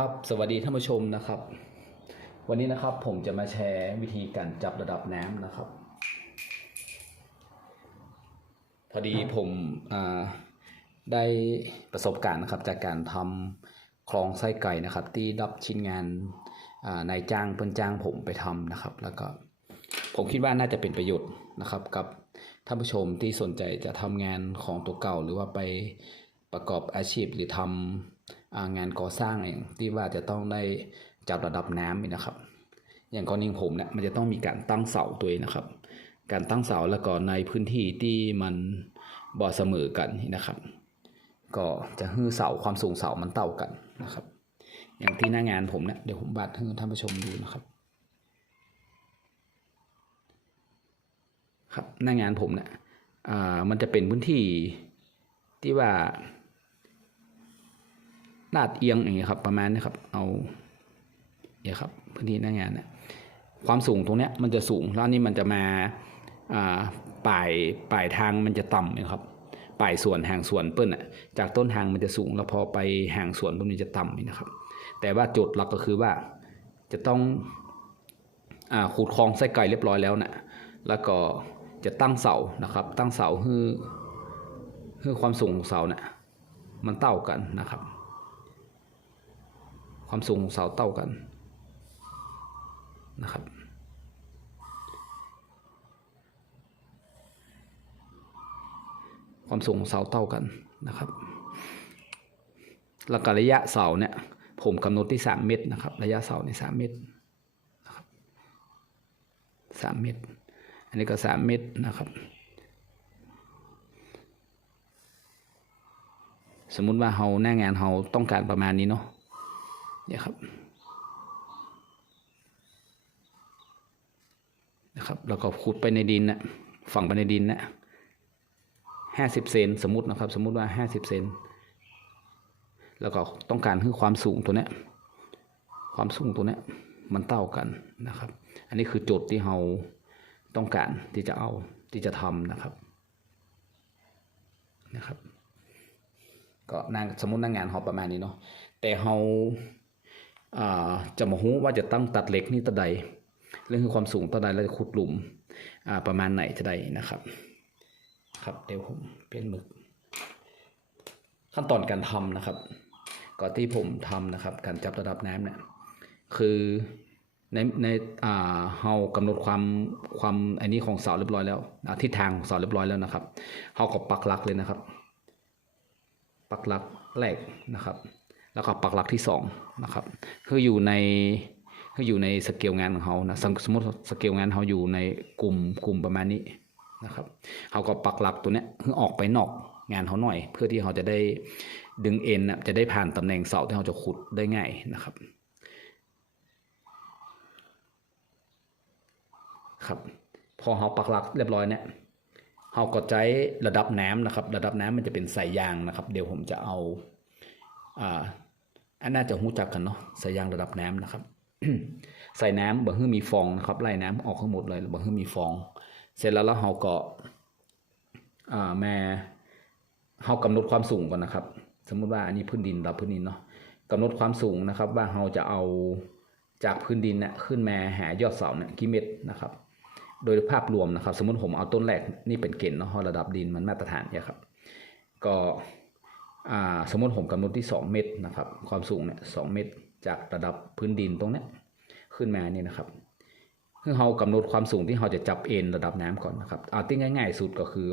ครับ สวัสดีท่านผู้ชมนะครับ วันนี้นะครับผมจะมาแชร์วิธีการจับระดับน้ำนะครับ พอดีผมได้ประสบการณ์นะครับ จากการทำคลองไส้ไก่นะครับ ที่รับชิ้นงานนายจ้างเพิ่นจ้างผมไปทำนะครับ แล้วก็ผมคิดว่าน่าจะเป็นประโยชน์นะครับ กับท่านผู้ชมที่สนใจจะทำงานของตัวเก่า หรือว่าไปประกอบอาชีพหรือทำ งานก่อสร้างเองที่ว่าจะต้องได้จับระดับน้ำนี่นะครับ อย่างกรณีผมเนี่ยมันจะต้องมีการตั้งเสาตัวเองนะครับ การตั้งเสาแล้วก็ในพื้นที่ที่มันบ่เสมอกันนะครับ ก็จะฮื้อเสาความสูงเสามันเท่ากันนะครับ อย่างที่หน้างานผมเนี่ยเดี๋ยวผมบัดให้ท่านผู้ชมดูนะครับครับหน้างานผมเนี่ยอ่ามันจะเป็นพื้นที่ที่ว่า ลาดเอียงอย่างเงี้ยครับ ประมาณนี้ครับ เอาเนี่ยครับพื้นที่หน้างานเนี่ยความสูงตรงเนี้ยมันจะสูงแล้วนี่มันจะมาอ่าปลายปลายทางมันจะต่ำนะครับปลายส่วนห่างส่วนเปิ้ลอะจากต้นทางมันจะสูง แล้วพอไปห่างส่วนปุ๊บมันจะต่ำนะครับ แต่ว่าโจทย์หลักก็คือว่าจะต้องอ่าขูดคลองไส้ไก่เรียบร้อยแล้วนะแล้วก็จะตั้งเสานะครับ ตั้งเสาให้ให้ความสูงของเสาเนี่ยมันเท่ากันนะครับ ความสูงของเสาเท่ากันนะครับ ความสูงของเสาเท่ากันนะครับแล้วก็ระยะเสาเนี่ยผมกำหนดที่สามเมตรนะครับ ระยะเสาในสามเมตรนะครับสามเมตร อันนี้ก็สามเมตรนะครับ สมมุติว่าเราหน้างานเราต้องการประมาณนี้เนาะ เนี่ยครับนะครับแล้วก็ขุดไปในดินนะฝังไปในดินนะห้าสิบเซนสมมตินะครับ สมมติว่าห้าสิบเซนแล้วก็ต้องการให้ความสูงตัวเนี้ยความสูงตัวเนี้ยมันเท่ากันนะครับ อันนี้คือโจทย์ที่เราต้องการที่จะเอาที่จะทำนะครับนะครับ ก็นางสมมตินางงานเราประมาณนี้เนาะแต่เรา จะมาหูว่าจะตั้งตัดเหล็กนี่ตะใดเรื่องคือความสูงตะใดแล้วจะขุดหลุมประมาณไหนจะได้นะครับ ครับเดี๋ยวผมเป็นหมึก ขั้นตอนการทำนะครับ ก่อนที่ผมทำนะครับ การจับระดับน้ำเนี่ยคือในในอ่าเฮากำหนดความความอันนี้ของเสาเรียบร้อยแล้วทิศทางของเสาเรียบร้อยแล้วนะครับเฮาก็ปักหลักเลยนะครับ ปักหลักแรกนะครับ แล้วก็ปักหลักที่สองนะครับคืออยู่ในคืออยู่ในสเกลงานของเขานะสมสมมติสเกลงานเขาอยู่ในกลุ่มกลุ่มประมาณนี้นะครับเขาก็ปักหลักตัวเนี้ยคือออกไปนอกงานเขาหน่อย เพื่อที่เขาจะได้ดึงเอ็นนะจะได้ผ่านตำแหน่งเสาที่เขาจะขุดได้ง่ายนะครับครับพอเขาปักหลักเรียบร้อยเนี่ยเขาก็ใช้ระดับน้ำนะครับ ระดับน้ำมันจะเป็นสายยางนะครับ เดี๋ยวผมจะเอาอ่า อันน่าจะหูจักกันเนาะใสายางระดับน้ำนะครับ ใส่น้ำบ่ให้มีฟองนะครับไล่น้ำออกทั้งหมดเลยบ่ให้มีฟอง เสร็จแล้วแล้วเราก็อ่าแม่เรากำหนดความสูงก่อนนะครับ สมมุติว่าอันนี้พื้นดินเราพื้นดินเนาะกำหนดความสูงนะครับ ว่าเราจะเอาจากพื้นดินเนี่ยขึ้นมาหายอดเสาเนี่ยกี่เมตรนะครับ โดยภาพรวมนะครับ สมมติผมเอาต้นแรกนี่เป็นเกณฑ์เนาะระดับดินมันมาตรฐานเนี่ยครับ ก็ สมมติผมกำหนดที่ 2 เมตรนะครับ ความสูงเนี่ยสเมตร จากระดับพื้นดินตรงเนี้ยขึ้นมานี่นะครับคือเรากำหนดความสูงที่เราจะจับเอ็นระดับน้ำก่อนนะครับอาที่ง่าย ๆ สุดก็คือ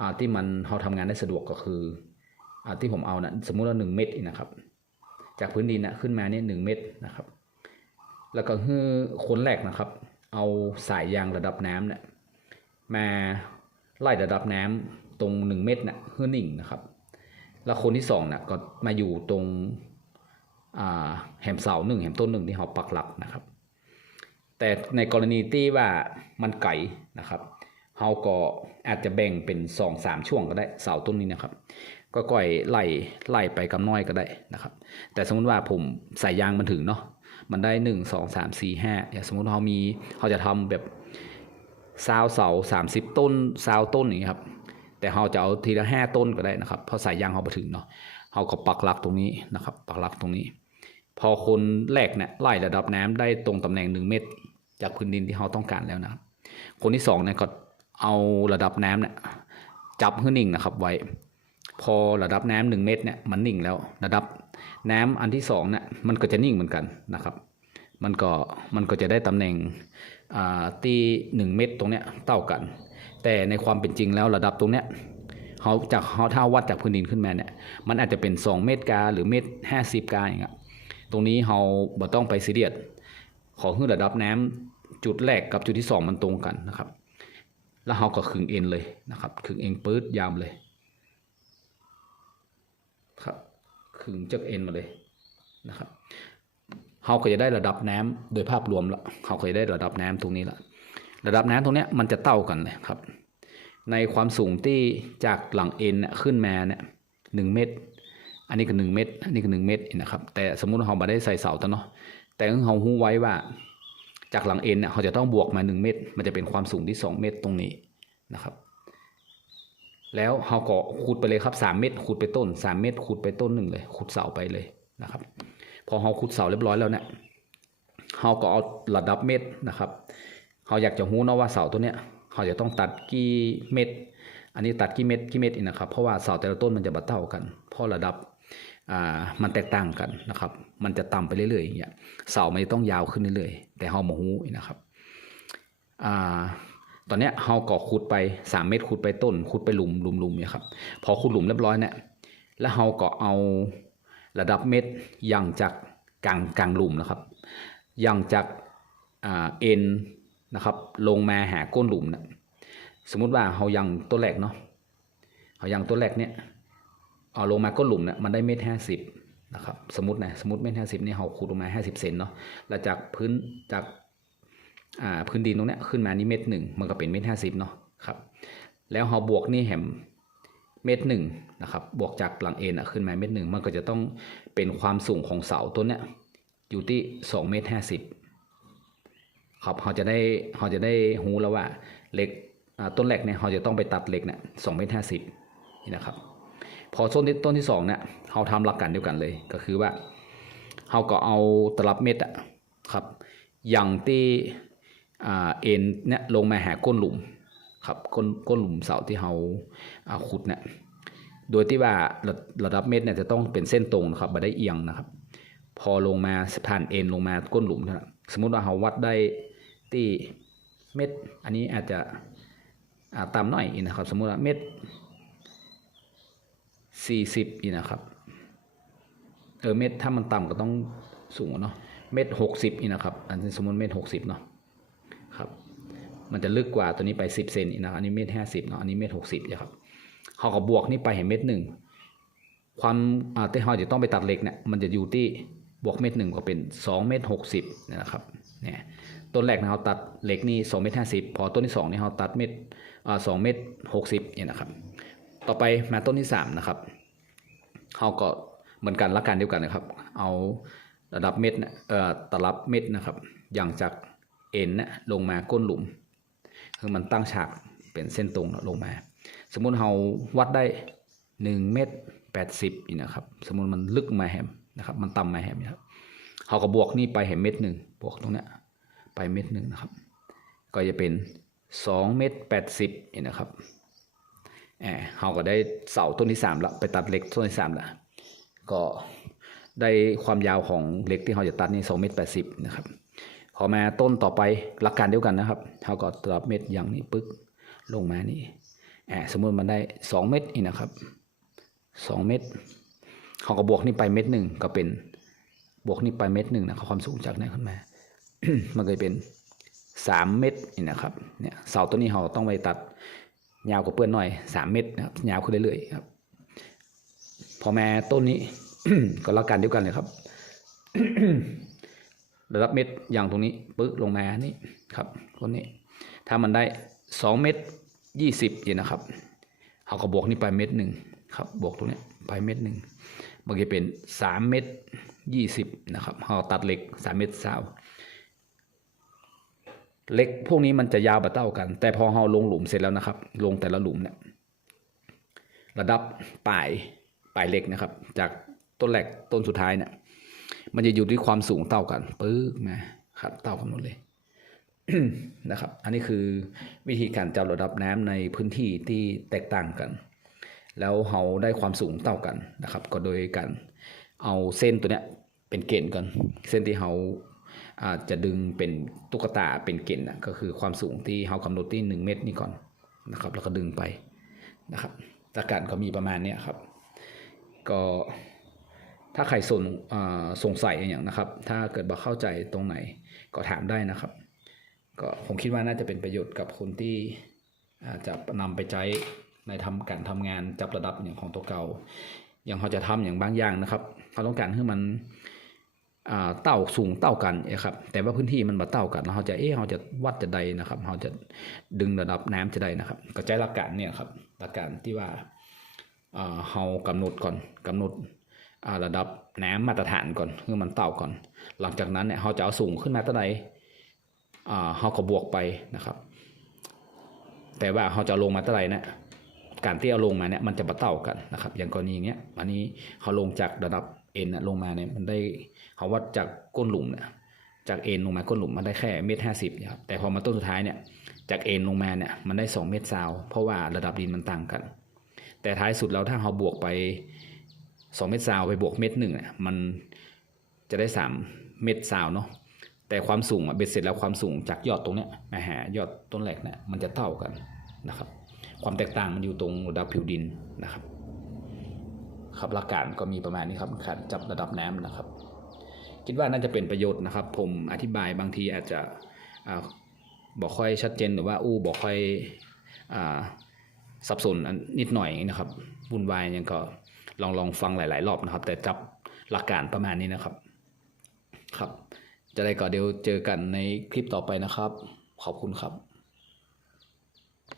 อ่าที่มันเราทำงานได้สะดวกก็คืออ่าที่ผมเอานะสมมุติว่า1เมตรนะครับ จากพื้นดินนะขึ้นมาเนี่ยหเมตรนะครับ แล้วก็คือคนแรกนะครับ เอาสายยางระดับน้ำเนี่ยมาไล่ระดับน้ำตรงหนึ่งเมตรน่ะเพื่อนิ่งนะครับ แล้วคนที่สองน่ะก็มาอยู่ตรงแหมเสาหนึ่งแหมต้นหนึ่งที่เขาปักหลักนะครับ แต่ในกรณีที่ว่ามันไก่นะครับเขาก็อาจจะแบ่งเป็นสองสามช่วงก็ได้เสาต้นนี้นะครับ ก็ก่อยไล่ไล่ไปกับน้อยก็ได้นะครับ แต่สมมติว่าผมใส่ยางมันถึงเนาะมันได้หนึ่งสองสามสี่ห้าอย่างสมมติเขามีเขาจะทำแบบซาวเสาสามสิบต้นซาวต้นอย่างเงี้ครับ แต่เขาจะเอาทีละห้าต้นก็ได้นะครับเพราะสายยางเขาไปถึงเนาะเขาก็ปักหลักตรงนี้นะครับ ปักหลักตรงนี้ พอคนแรกเนี่ยไล่ระดับน้ำได้ตรงตำแหน่งหนึ่งเมตร จากพื้นดินที่เขาต้องการแล้วนะคนที่สองเนี่ยก็เอาระดับน้ำเนี่ยจับให้นิ่งนะครับไว้ พอระดับน้ำหนึ่งเมตรเนี่ยมันนิ่งแล้ว ระดับน้ำอันที่สองเนี่ยมันก็จะนิ่งเหมือนกันนะครับ มันก็มันก็จะได้ตำแหน่งอ่าตีหนึ่งเมตรตรงเนี้ยเท่ากัน แต่ในความเป็นจริงแล้วระดับตรงเนี้ยเขาจากเขาถ้าวัดจากพื้นดินขึ้นมาเนี่ยมันอาจจะเป็น 2 เมตรกาหรือเมตรห้าสิบกาอย่างเงี้ยตรงนี้เราบ่ต้องไปซีเรียสขอให้ระดับน้ำจุดแรกกับจุดที่สองมันตรงกันนะครับ แล้วเราก็ขึงเอ็นเลยนะครับขึงเอ็นปื๊ดยามเลยครับขึงจากเอ็นมาเลยนะครับเราก็จะได้ระดับน้ำโดยภาพรวมละเราก็จะได้ระดับน้ำตรงนี้ละ ระดับน้ำตรงนี้มันจะเท่ากันเลยครับ ในความสูงที่จากหลังเอ็นขึ้นมาเนี่ยหนึ่งเมตร อันนี้ก็หนึ่งเมตร อันนี้ก็หนึ่งเมตรนะครับ แต่สมมุติเราไม่ได้ใส่เสาตัวเนาะ แต่เราหูไว้ว่าจากหลังเอ็นเนี่ยเขาจะต้องบวกมาหนึ่งเมตร มันจะเป็นความสูงที่สองเมตรตรงนี้นะครับ แล้วเราก็ขุดไปเลยครับสามเมตรขุดไปต้นสามเมตรขุดไปต้นหนึ่งเลยขุดเสาไปเลยนะครับ พอเราขุดเสาเรียบร้อยแล้วเนี่ยเราก็เอาระดับเมตรนะครับ เราอยากจะรู้เนาะว่าเสาตัวเนี้ยเราจะต้องตัดกี่เมตรอันนี้ตัดกี่เมตรกี่เมตรอีกนะครับ เพราะว่าเสาแต่ละต้นมันจะบัดเท่ากัน เพราะระดับอ่ามันแตกต่างกันนะครับ มันจะต่ำไปเรื่อยๆอย่างเงี้ย เสามันจะต้องยาวขึ้นเรื่อยๆ แต่เราโมหูนะครับอ่าตอนเนี้ยเราก็ขุดไป 3 เมตรขุดไปต้นขุดไปหลุมหลุมหลุมเนี่ยครับ พอขุดหลุมเรียบร้อยเนี่ย แล้วเราก็เอาระดับเม็ดย่างจากกลางกลางหลุมนะครับย่างจากอ่าเอ็น นะครับ ลงมาหาก้นหลุมนะสมมุติว่าเรายังตัวแรกเนาะเรายังตัวแรกเนี่ยเอาลงมาก้นหลุมเนี่ยมันได้เมตรห้าสิบนะครับสมมตินะสมมติเมตรห้าสิบเนี่ยเราขุดลงมาห้าสิบเซนเนาะแล้วจากพื้นจากอ่าพื้นดินตรงเนี้ยขึ้นมานี่เม็ดหนึ่งมันก็เป็นเม็ดห้าสิบเนาะครับแล้วเราบวกนี่แหมเม็ดหนึ่งนะครับบวกจากหลังเอ็นอะขึ้นมาเม็ดหนึ่งมันก็จะต้องเป็นความสูงของเสาต้นเนี้ยอยู่ที่สองเมตรห้าสิบ ครับเขาจะได้เขาจะได้หูแล้วว่าเหล็กต้นแรกเนี่ยเขาจะต้องไปตัดเหล็กเนี่ยสองเมตรห้าสิบนี่นะครับ พอต้นที่ต้นที่สองเนี่ยเขาทำหลักการเดียวกันเลยก็คือว่าเขาก็เอาตลับเม็ดอะครับอย่างที่เอ็นเนี่ยลงมาหาก้นหลุมครับก้นก้นหลุมเสาที่เราอ่าขุดเนี่ยโดยที่ว่าระระดับเม็ดเนี่ยจะต้องเป็นเส้นตรงนะครับไม่ได้เอียงนะครับ พอลงมาผ่านเอ็นลงมาก้นหลุมนะสมมติว่าเราวัดได้ ที่เม็ด อันนี้อาจจะต่ำหน่อยนะครับ สมมุติว่าเม็ดสี่สิบอีนะครับ เออเม็ดถ้ามันต่ำก็ต้องสูงเนาะ เม็ดหกสิบอีนะครับ อันนี้สมมติเม็ดหกสิบเนาะ ครับ มันจะลึกกว่าตัวนี้ไป10เซนอีนะอันนี้เมตรห้าสิบเนาะ อันนี้เมตรหกสิบนะครับเขาก็บวกนี่ไปเห็นเมตรหนึ่ง ความอ่าที่เขาจะต้องไปตัดเหล็กเนี่ย มันจะอยู่ที่บวกเมตรหนึ่งก็เป็น2เมตรหกสิบนะครับ เนี่ยต้นแรกนะเขาตัดเหล็กนี่2เมตรห้าสิบพอต้นที่2นี่เขาตัดเมตรสองเมตรหกสิบเนี่ยนะครับ ต่อไปมาต้นที่3นะครับเขาก็เหมือนกันละกันเดียวกันนะครับ เอาระดับเม็ดเนี่ยเอ่อตลับเม็ดนะครับ อย่างจากเอ็นนะลงมาก้นหลุมคือมันตั้งฉากเป็นเส้นตรงลงมา สมมุติเราวัดได้ 1 เมตร80อีกนะครับ สมมุติมันลึกมาแหมนะครับ มันต่ำมาแหมนะครับเราก็บวกนี่ไปแหมเม็ดหนึ่ง บวกตรงเนี้ยไปเม็ดหนึ่งนะครับ ก็จะเป็น2เมตร80อีกนะครับแอบเราก็ได้เสาต้นที่3ละไปตัดเหล็กต้นที่3ละก็ได้ความยาวของเหล็กที่เราจะตัดนี่2เมตร80นะครับพอมาต้นต่อไปหลักการเดียวกันนะครับเขาก็ตลับเม็ดอย่างนี้ปึ๊กลงมานี่แอบสมมติมันได้2เม็ดนี่นะครับ2เม็ดเขาก็บวกนี่ไปเม็ดหนึ่งก็เป็นบวกนี่ไปเม็ดหนึ่งนะครับความสูงจากนี้ขึ้นมา มันก็จะเป็น3เม็ดนี่นะครับเนี่ยเสาต้นนี้เราต้องไปตัดยาวกว่าเปื้อนหน่อย3เม็ดนะครับยาวขึ้นเรื่อยๆครับ พอมาต้นนี้ ก็ลักการเดียวกันเลยครับระดับเม็ดอย่างตรงนี้ปึ๊กลงมานี่ครับคนนี้ ถ้ามันได้สองเม็ดยี่สิบอยู่นะครับเขาก็บวกนี่ไปเม็ดหนึ่งครับบวกตรงนี้ไปเม็ดหนึ่งมันจะเป็นสามเม็ดยี่สิบนะครับเขาตัดเหล็กสามเม็ดสาว เล็กพวกนี้มันจะยาวแบบเต้ากัน แต่พอเราลงหลุมเสร็จแล้วนะครับ ลงแต่ละหลุมเนี่ยระดับปลายปลายเล็กนะครับ จากต้นแรกต้นสุดท้ายเนี่ยมันจะอยู่ที่ความสูงเท่ากันปึ๊กมาครับเท่ากันหมดเลยนะครับ อันนี้คือวิธีการจับระดับน้ำในพื้นที่ที่แตกต่างกัน แล้วเราได้ความสูงเท่ากันนะครับ ก็โดยการเอาเส้นตัวเนี้ยเป็นเกณฑ์ก่อนเส้นที่เรา จะดึงเป็นตุ๊กตาเป็นเกณฑ์ก็คือความสูงที่เรากำหนดที่ 1 เมตรนี่ก่อนนะครับ แล้วก็ดึงไปนะครับหลักการก็มีประมาณนี้ครับ ก็ถ้าใครสนสงสัยอย่างนะครับ ถ้าเกิดว่เข้าใจตรงไหนก็ถามได้นะครับ ก็ผมคิดว่าน่าจะเป็นประโยชน์กับคนที่จะนำไปใช้ในทำการทำงานจับระดับอย่างของตัวเก่า อย่างเขาจะทำอย่างบางอย่างนะครับเขาต้องการให้มัน เต่าสูงเต่ากันนะครับแต่ว่าพื้นที่มันมาเต่ากันเขาจะเอ๊ะเขาจะวัดจะใดนะครับเขาจะดึงระดับน้ำจะใดนะครับก็ใช้หลักการเนี่ยครับหลักการที่ว่าอ่าเขากำหนดก่อนกำหนดระดับน้ำมาตรฐานก่อนคือมันเต่าก่อน หลังจากนั้นเนี่ยเขาจะเอาสูงขึ้นมาเท่าไหร่อ่าเขาก็บวกไปนะครับ แต่ว่าเขาจะลงมาเท่าไหร่นะการที่เอาลงมาเนี่ยมันจะมาเต่ากันนะครับ อย่างกรณีเนี้ยอันนี้เขาลงจากระดับ เอ็นลงมาเนี่ยมันได้เขาวัดจากก้นหลุมเนี่ยจากเอ็นลงมาก้นหลุมมันได้แค่เมตรห้าสิบครับแต่พอมาต้นสุดท้ายเนี่ยจากเอ็นลงมาเนี่ยมันได้สองเมตรซาวเพราะว่าระดับดินมันต่างกัน แต่ท้ายสุดแล้วถ้าเขาบวกไปสองเมตรซาวไปบวกเมตรหนึ่งเนี่ยมันจะได้สามเมตรซาวเนาะแต่ความสูงอะเบ็ดเสร็จแล้วความสูงจากยอดตรงเนี้ยมาหายอดต้นแหลกเนี่ยมันจะเท่ากันนะครับ ความแตกต่างมันอยู่ตรงระดับผิวดินนะครับ ครับหลักการก็มีประมาณนี้ครับการจับระดับน้ำนะครับ คิดว่าน่าจะเป็นประโยชน์นะครับ ผมอธิบายบางทีอาจจะบอกค่อยชัดเจนหรือว่าอู้บอกค่อยอสับสนนนิดหน่อยนะครับวุ่นวายยังก็ลองลองฟังหลาย ๆ รอบนะครับ แต่จับหลักการประมาณนี้นะครับ ครับ จะได้ก็เดี๋ยวเจอกันในคลิปต่อไปนะครับ ขอบคุณครับ